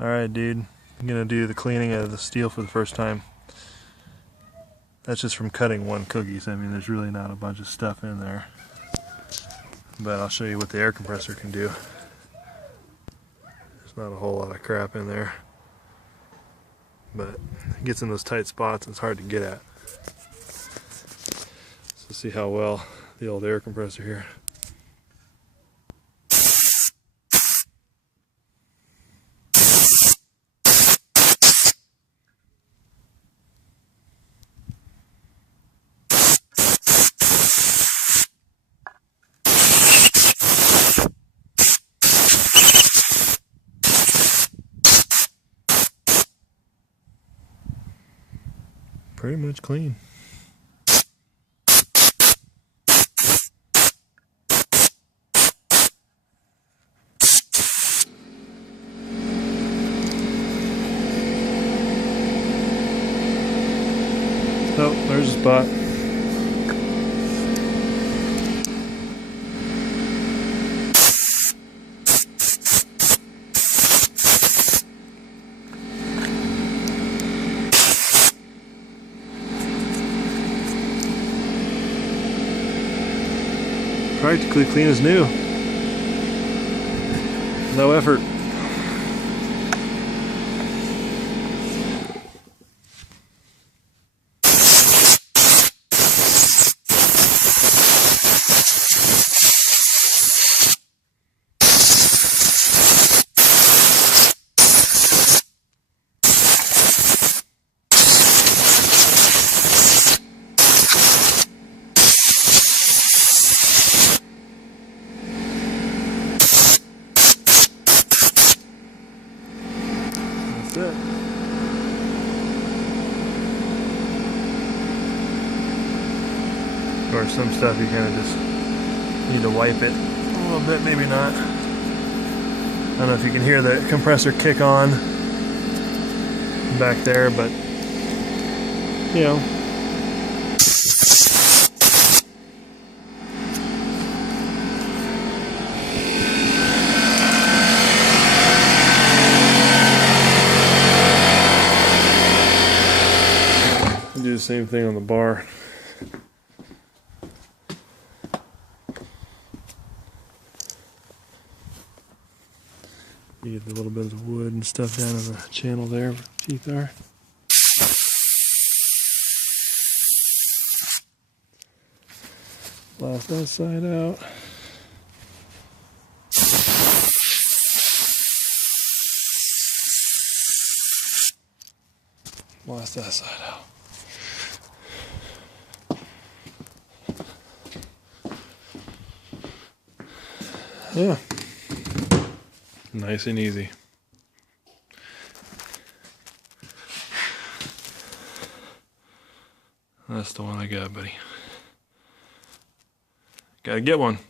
Alright, dude. I'm gonna do the cleaning of the steel for the first time. That's just from cutting one cookie, so I mean there's really not a bunch of stuff in there. But I'll show you what the air compressor can do. There's not a whole lot of crap in there. But it gets in those tight spots and it's hard to get at. So see how well the old air compressor here. Pretty much clean. Oh, there's a spot. Practically clean as new. No effort. That's it. Of course, some stuff you kind of just need to wipe it a little bit, maybe not. I don't know if you can hear the compressor kick on back there, but you know. Do the same thing on the bar. You get a little bit of the wood and stuff down in the channel there where the teeth are. Blast that side out. Blast that side out. Yeah, nice and easy. That's the one I got, buddy. Gotta get one.